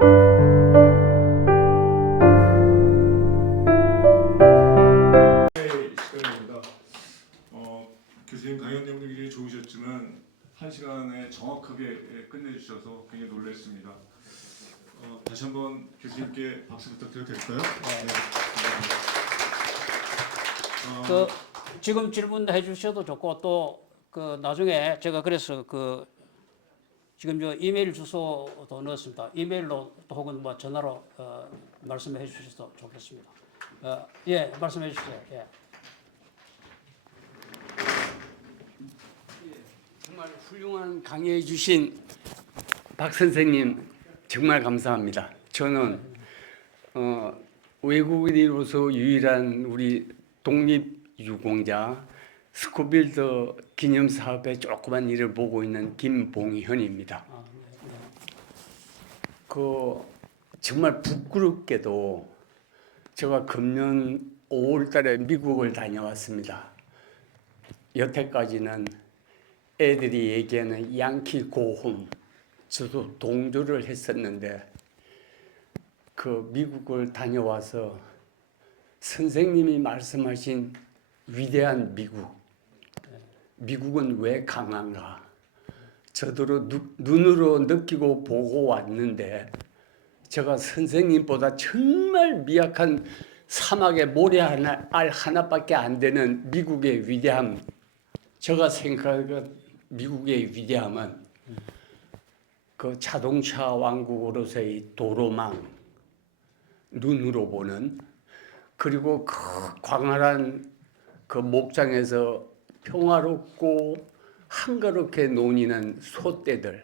시간입니다. 교수님 강연 내용도 굉장히 좋으셨지만 1시간에 정확하게 끝내주셔서 굉장히 놀랐습니다. 다시 한번 교수님께 박수 부탁드려도 될까요? 그 지금 질문해 주셔도 좋고 또 그 나중에 제가 그래서 그 지금 저 이메일 주소도 넣었습니다. 이메일로 또 혹은 뭐 전화로 말씀해 주셔도 좋겠습니다. 예, 말씀해 주세요. 예. 정말 훌륭한 강의해 주신 박 선생님 정말 감사합니다. 저는 외국인으로서 유일한 우리 독립유공자 스코빌드 기념사업의 조그만 일을 보고 있는 김봉현입니다. 정말 부끄럽게도 제가 금년 5월달에 미국을 다녀왔습니다. 여태까지는 애들이 얘기하는 양키 고홈, 저도 동조를 했었는데 그 미국을 다녀와서 선생님이 말씀하신 위대한 미국은 왜 강한가? 저도 눈으로 느끼고 보고 왔는데 제가 선생님보다 정말 미약한 사막의 모래알 하나밖에 안 되는 미국의 위대함, 제가 생각하는 미국의 위대함은 그 자동차 왕국으로서의 도로망, 눈으로 보는, 그리고 그 광활한 그 목장에서 평화롭고 한가롭게 논이는 소떼들,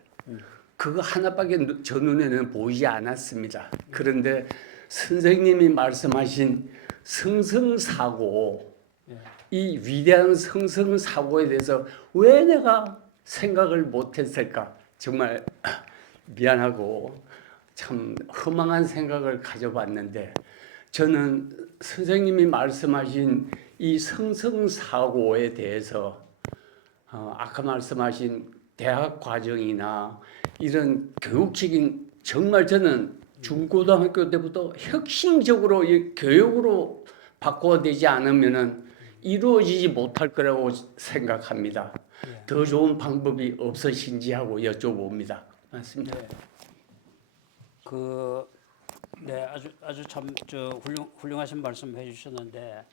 그거 하나밖에 저 눈에는 보이지 않았습니다. 그런데 선생님이 말씀하신 성성사고, 이 위대한 성성사고에 대해서 왜 내가 생각을 못했을까? 정말 미안하고 참 허망한 생각을 가져봤는데, 저는 선생님이 말씀하신 이 성성사고에 대해서 아까 말씀하신 대학 과정이나 이런 교육적인, 정말 저는 중고등학교 때부터 혁신적으로 이 교육으로 바꿔되지 않으면은 이루어지지 못할 거라고 생각합니다. 더 좋은 방법이 없으신지 하고 여쭤봅니다. 맞습니다. 네, 아주 참 훌륭하신 말씀 해주셨는데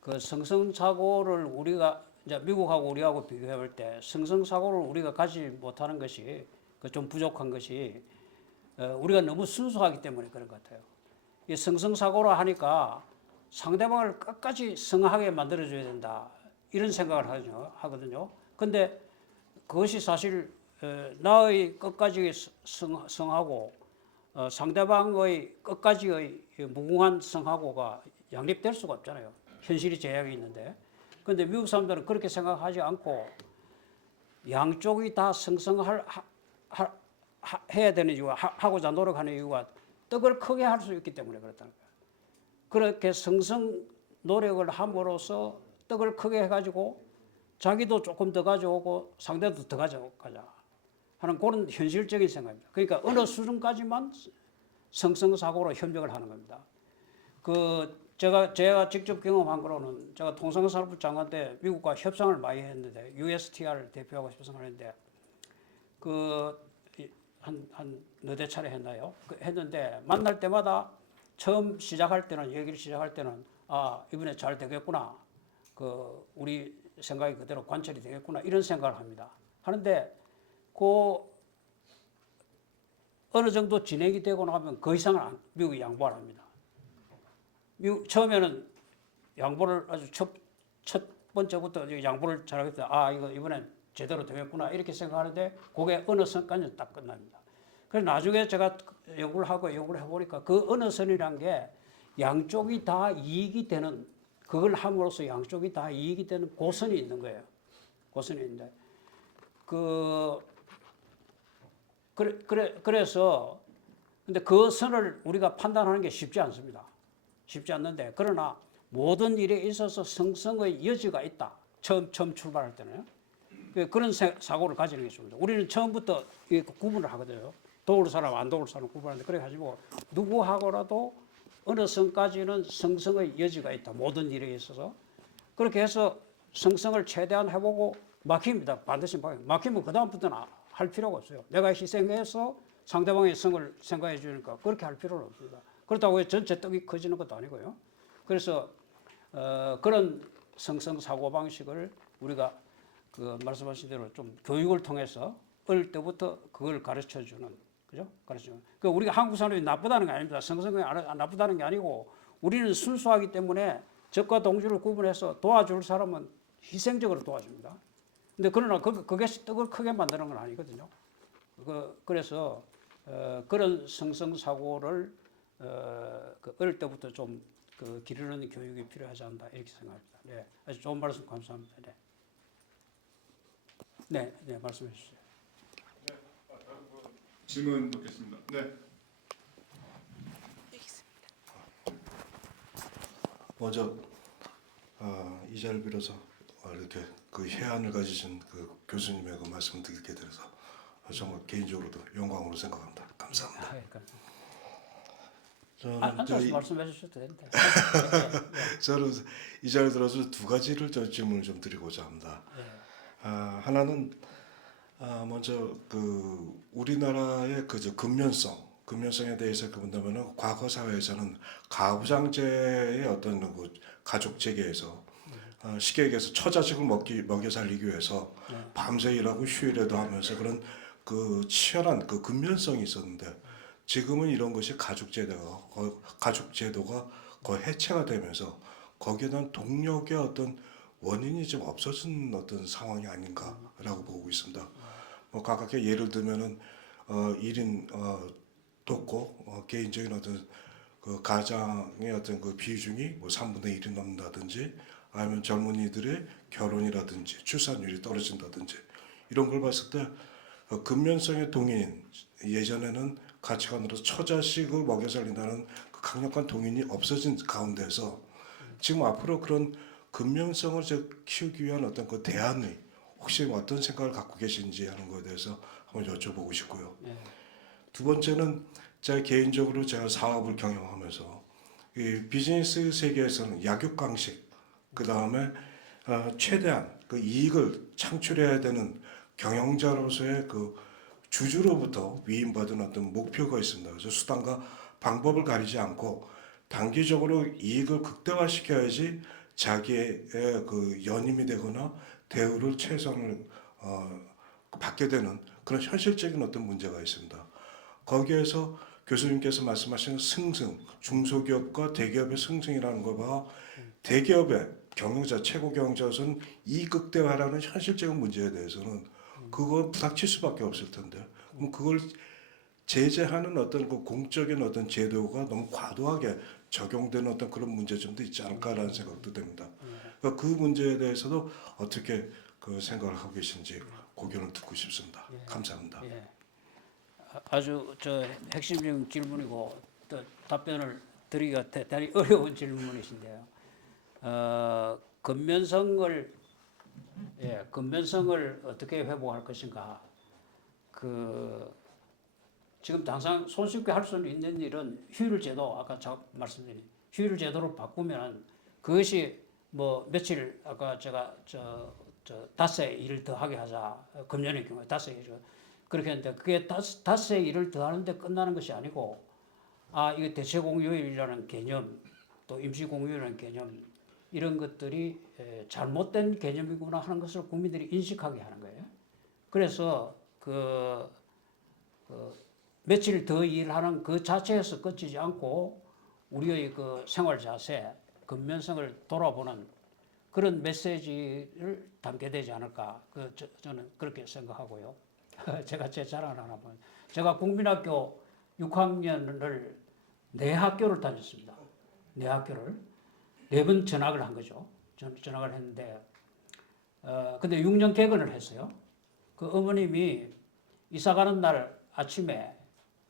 그 성성사고를 우리가 이제 미국하고 우리하고 비교해 볼 때 성성사고를 우리가 가지 못하는 것이 좀 부족한 것이 우리가 너무 순수하기 때문에 그런 것 같아요. 이 성성사고로 하니까 상대방을 끝까지 성하게 만들어줘야 된다 이런 생각을 하거든요. 근데 그것이 사실 나의 끝까지 성하고 상대방의 끝까지의 무궁한 성하고가 양립될 수가 없잖아요. 현실이 제약이 있는데. 그런데 미국 사람들은 그렇게 생각하지 않고 양쪽이 다 해야 되는 이유가, 하고자 노력하는 이유가 떡을 크게 할 수 있기 때문에 그렇다는 거예요. 그렇게 노력을 함으로써 떡을 크게 해가지고 자기도 조금 더 가져오고 상대도 더 가져가자 하는 그런 현실적인 생각입니다. 그러니까 어느 수준까지만 성성사고로 협력을 하는 겁니다. 제가 직접 경험한 거로는 제가 통상산업부 장관 때 미국과 협상을 많이 했는데 USTR 대표하고 협상을 했는데 한 너댓 차례 했나요? 했는데 만날 때마다 처음 얘기를 시작할 때는 이번에 잘 되겠구나. 우리 생각이 그대로 관철이 되겠구나. 이런 생각을 합니다. 하는데 어느 정도 진행이 되고 나면 그 이상은 미국이 양보 안 합니다. 처음에는 양보를 아주 첫 번째부터 양보를 잘하겠다. 이거 이번엔 제대로 되겠구나. 이렇게 생각하는데 그게 어느 선까지는 딱 끝납니다. 그래서 나중에 제가 연구를 해보니까 그 어느 선이란 게 양쪽이 다 이익이 되는, 그걸 함으로써 양쪽이 다 이익이 되는 고선이 있는 거예요. 고선이 있는데. 그래서 근데 그 선을 우리가 판단하는 게 쉽지 않습니다. 쉽지 않는데, 그러나 모든 일에 있어서 성성의 여지가 있다. 처음 출발할 때는 그런 사고를 가지는 게 좋습니다. 우리는 처음부터 구분을 하거든요. 도울 사람 안 도울 사람 구분하는데 그렇게 하지 말고 누구하고라도 어느 선까지는 성성의 여지가 있다. 모든 일에 있어서 그렇게 해서 성성을 최대한 해보고 막힙니다. 반드시 막히면 그 다음부터는 할 필요가 없어요. 내가 희생해서 상대방의 성을 생각해 주니까 그렇게 할 필요는 없습니다. 그렇다고 해서 전체 떡이 커지는 것도 아니고요. 그래서 그런 성성 사고 방식을 우리가 그 말씀하신 대로 좀 교육을 통해서 어릴 때부터 그걸 가르쳐 주는 그죠? 가르쳐 주는. 그 우리가 한국 사람이 나쁘다는 게 아닙니다. 성성이 나쁘다는 게 아니고 우리는 순수하기 때문에 적과 동주를 구분해서 도와줄 사람은 희생적으로 도와줍니다. 근데 그러나 그게 떡을 크게 만드는 건 아니거든요. 그래서 그런 성성 사고를 그 어릴 때부터 좀 그 기르는 교육이 필요하지 않나 이렇게 생각합니다. 네, 아주 좋은 말씀 감사합니다. 네, 말씀해 주세요. 질문 받겠습니다. 네. 먼저 이 자리를 빌어서 이렇게 그 해안을 가지신 그 교수님의 그 말씀을 듣게 돼서 정말 개인적으로도 영광으로 생각합니다. 감사합니다. 저는 앉아서 말씀해 주셔도 됩니다. 저는 이 자리에 들어서 두 가지를 질문을 좀 드리고자 합니다. 하나는 먼저 그 우리나라의 그 근면성에 대해서 본다면은 과거 사회에서는 가부장제의 어떤 그 가족 체계에서 쉽게 얘기해서 처자식을 먹여 살리기 위해서 밤새 일하고 휴일에도 하면서 그런 그 치열한 그 근면성이 있었는데 지금은 이런 것이 가족제도가 거의 해체가 되면서 거기에 대한 동력의 어떤 원인이 좀 없어진 어떤 상황이 아닌가라고 보고 있습니다. 뭐 각각의 예를 들면은 1인 돕고 개인적인 어떤 그 가장의 어떤 그 비중이 뭐 3분의 1이 넘는다든지 아니면 젊은이들의 결혼이라든지 출산율이 떨어진다든지 이런 걸 봤을 때 근면성의 동인 예전에는 가치관으로 처자식을 먹여 살린다는 그 강력한 동인이 없어진 가운데서 지금 앞으로 그런 근면성을 키우기 위한 어떤 그 대안이 혹시 어떤 생각을 갖고 계신지 하는 것에 대해서 한번 여쭤보고 싶고요. 두 번째는 제가 개인적으로 제가 사업을 경영하면서 이 비즈니스 세계에서는 약육강식 그 다음에 최대한 그 이익을 창출해야 되는 경영자로서의 그 주주로부터 위임받은 어떤 목표가 있습니다. 그래서 수단과 방법을 가리지 않고 단기적으로 이익을 극대화시켜야지 자기의 그 연임이 되거나 대우를 최선을 받게 되는 그런 현실적인 어떤 문제가 있습니다. 거기에서 교수님께서 말씀하신 승승, 중소기업과 대기업의 승승이라는 거가 대기업의 경영자, 최고 경영자로서는 이익 극대화라는 현실적인 문제에 대해서는 그건 부닥칠 수밖에 없을 텐데 그럼 그걸 제재하는 어떤 그 공적인 어떤 제도가 너무 과도하게 적용되는 어떤 그런 문제점도 있지 않을까라는 생각도 됩니다. 그러니까 그 문제에 대해서도 어떻게 그 생각을 하고 계신지 고견을 듣고 싶습니다. 감사합니다. 아주 핵심적인 질문이고 또 답변을 드리기가 대단히 어려운 질문이신데요. 근면성을 어떻게 회복할 것인가? 지금 당장 손쉽게 할 수 있는 일은 휴일제도 아까 말씀드린 휴일제도로 바꾸면 그것이 뭐 며칠 아까 제가 닷새 일을 더 하게 하자 금년의 경우에 닷새 일을 그렇게 했는데 그게 닷새 일을 더 하는데 끝나는 것이 아니고 이거 대체공휴일이라는 개념 또 임시공휴일이라는 개념 이런 것들이 잘못된 개념이구나 하는 것을 국민들이 인식하게 하는 거예요. 그래서 며칠 더 일하는 그 자체에서 끝이지 않고 우리의 그 생활 자세, 근면성을 돌아보는 그런 메시지를 담게 되지 않을까. 저는 그렇게 생각하고요. 제가 제 자랑을 하나 보면 제가 국민학교 6학년을 4학교를 다녔습니다. 4학교를 4번 전학을 한 거죠. 전학을 했는데 근데 6년 개근을 했어요. 그 어머님이 이사 가는 날 아침에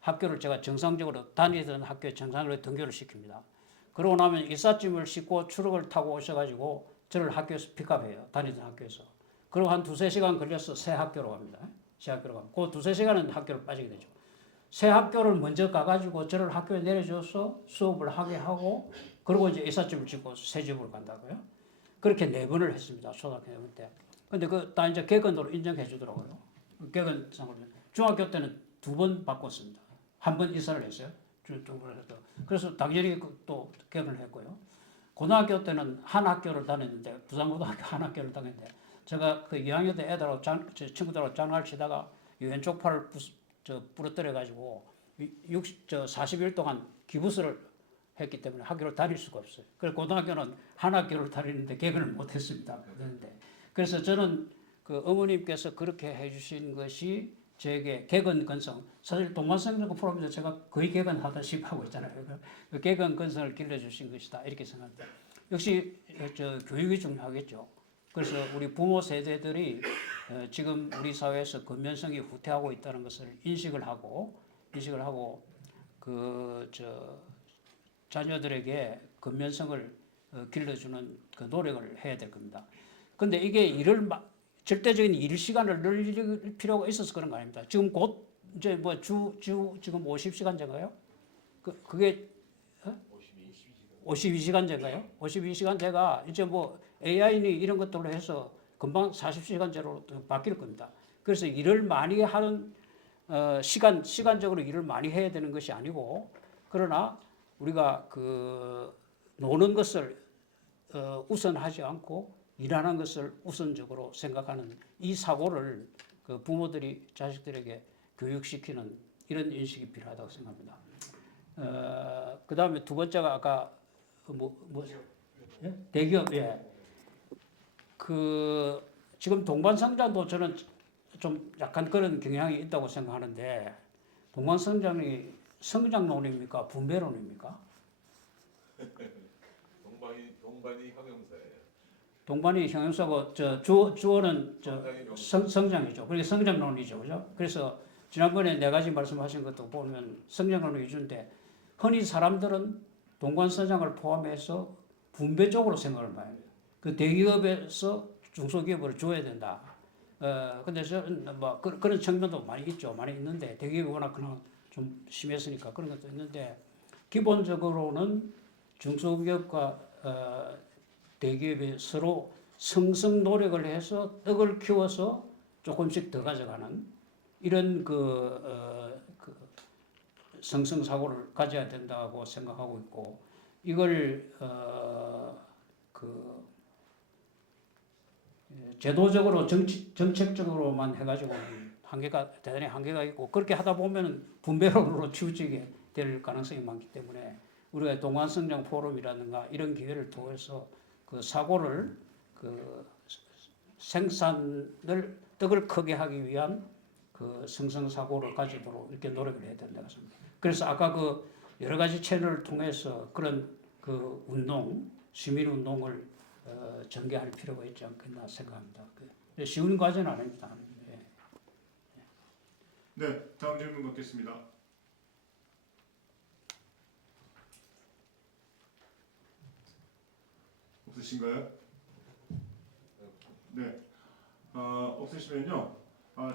학교를 제가 정상적으로 다니던 학교에 정상적으로 등교를 시킵니다. 그러고 나면 이삿짐을 싣고 트럭을 타고 오셔가지고 저를 학교에서 픽업해요. 다니던 학교에서. 그리고 한 2-3시간 걸려서 새 학교로 갑니다. 새 학교로 가면 그 2-3시간은 학교를 빠지게 되죠. 새 학교를 먼저 가가지고 저를 학교에 내려줘서 수업을 하게 하고 그리고 이제 이삿짐을 짓고 새 집으로 간다고요. 그렇게 4번을 했습니다. 초등학교 때. 근데 다 이제 개근으로 인정해 주더라고요. 개근상으로. 중학교 때는 2번 바꿨습니다. 한 번 이사를 했어요. 그래서 당연히 또 개근을 했고요. 고등학교 때는 한 학교를 다녔는데 부산고등학교 한 학교를 다녔는데 제가 그 2학년 때 애들하고 친구들하고 장난을 치다가 왼쪽 팔을 부러뜨려 가지고 40일 동안 기부스를 했기 때문에 학교를 다닐 수가 없어요. 그래서 고등학교는 한 학교를 다니는데 개근을 못했습니다. 그래서 저는 그 어머님께서 그렇게 해주신 것이 저에게 개근 근성, 사실 동반성적 프로그램에서 제가 거의 개근하다시피 하고 있잖아요. 그 개근 근성을 길러주신 것이다 이렇게 생각합니다. 역시 교육이 중요하겠죠. 그래서 우리 부모 세대들이 지금 우리 사회에서 근면성이 후퇴하고 있다는 것을 인식을 하고 자녀들에게 근면성을 길러주는 그 노력을 해야 될 겁니다. 근데 이게 절대적인 일 시간을 늘릴 필요가 있어서 그런 거 아닙니다. 지금 곧 이제 지금 50시간제인가요? 그게 52시간제인가요? 52시간제가 이제 AI니 이런 것들로 해서 금방 40시간제로 바뀔 겁니다. 그래서 일을 많이 하는 시간적으로 일을 많이 해야 되는 것이 아니고 그러나 우리가 노는 것을 우선하지 않고 일하는 것을 우선적으로 생각하는 이 사고를 부모들이 자식들에게 교육시키는 이런 인식이 필요하다고 생각합니다. 그 다음에 두 번째가 아까 예? 대기업, 예. 지금 동반성장도 저는 좀 약간 그런 경향이 있다고 생각하는데 동반성장이 성장론입니까? 분배론입니까? 동반이 형용사예요. 동반이 형용사고 주어는 성장이죠. 그게 성장론이죠, 그죠? 그래서 지난번에 4가지 말씀하신 것도 보면 성장론 위주인데 흔히 사람들은 동반성장을 포함해서 분배적으로 생각을 많이 해요. 그 대기업에서 중소기업을 줘야 된다. 근데 그런 측면도 많이 있죠. 많이 있는데 대기업이 워낙 그냥 좀 심했으니까 그런 것도 있는데 기본적으로는 중소기업과 대기업이 서로 성성 노력을 해서 떡을 키워서 조금씩 더 가져가는 이런 성성사고를 가져야 된다고 생각하고 있고 이걸 제도적으로 정책적으로만 해가지고는 대단히 한계가 있고 그렇게 하다 보면 분배론으로 치우치게 될 가능성이 많기 때문에 우리가 동반성장 포럼이라든가 이런 기회를 통해서 그 사고를 생산을 떡을 크게 하기 위한 그 성성사고를 가지도록 이렇게 노력을 해야 된다고 생각합니다. 그래서 아까 여러 가지 채널을 통해서 그런 운동, 시민운동을 전개할 필요가 있지 않겠나 생각합니다. 쉬운 과제는 아닙니다. 예. 네, 다음 질문 받겠습니다. 없으신가요? 네, 없으시면요.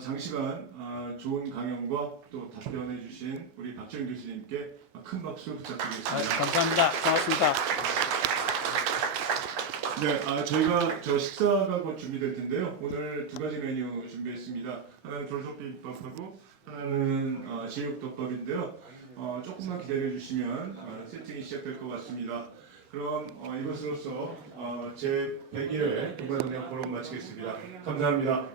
장시간 좋은 강연과 또 답변해 주신 우리 박지원 교수님께 큰 박수 부탁드리겠습니다. 감사합니다. 고맙습니다. 네, 저희가 식사가 곧 준비될 텐데요. 오늘 2가지 메뉴 준비했습니다. 하나는 돌솥비빔밥하고 하나는 제육덮밥인데요. 조금만 기다려 주시면 세팅이 시작될 것 같습니다. 그럼 이것으로서 제 101회 동반성장 포럼 마치겠습니다. 감사합니다.